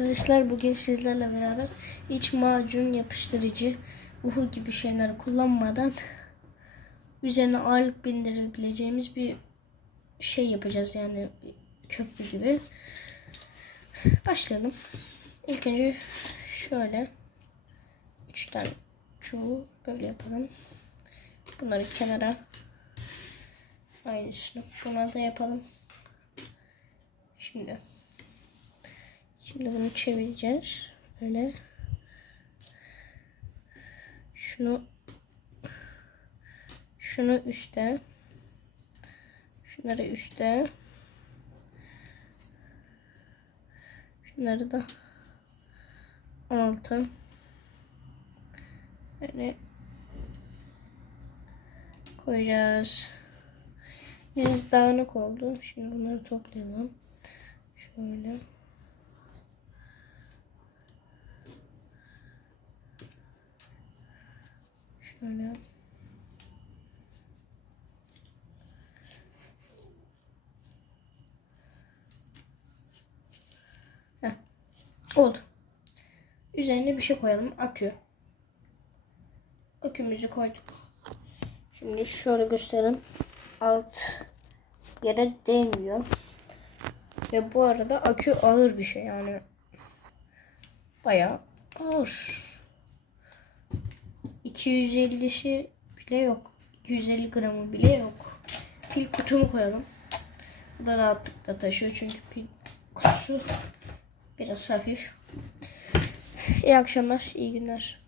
arkadaşlar. Bugün sizlerle beraber iç macun yapıştırıcı uhu gibi şeyler kullanmadan üzerine ağırlık bindirebileceğimiz bir şey yapacağız yani köprü gibi. Başlayalım. İlk önce şöyle üç tane çubuğu böyle yapalım. Bunları kenara aynısını buna da yapalım. Şimdi Şimdi bunu çevireceğiz. Böyle. Şunu şunu üstte. Şunları üstte. Şunları da altı. Böyle koyacağız. Biz dağınık oldu. Şimdi bunları toplayalım. Şöyle. Şöyle. Heh. Oldu. Üzerine bir şey koyalım. Akü. Akümüzü koyduk. Şimdi şöyle göstereyim. Alt yere değmiyor. Ve bu arada akü ağır bir şey yani. Bayağı ağır. 250'si bile yok. 250 gramı bile yok. Pil kutumu koyalım. Bu da rahatlıkla taşıyor çünkü pil kutusu biraz hafif. İyi akşamlar, iyi günler.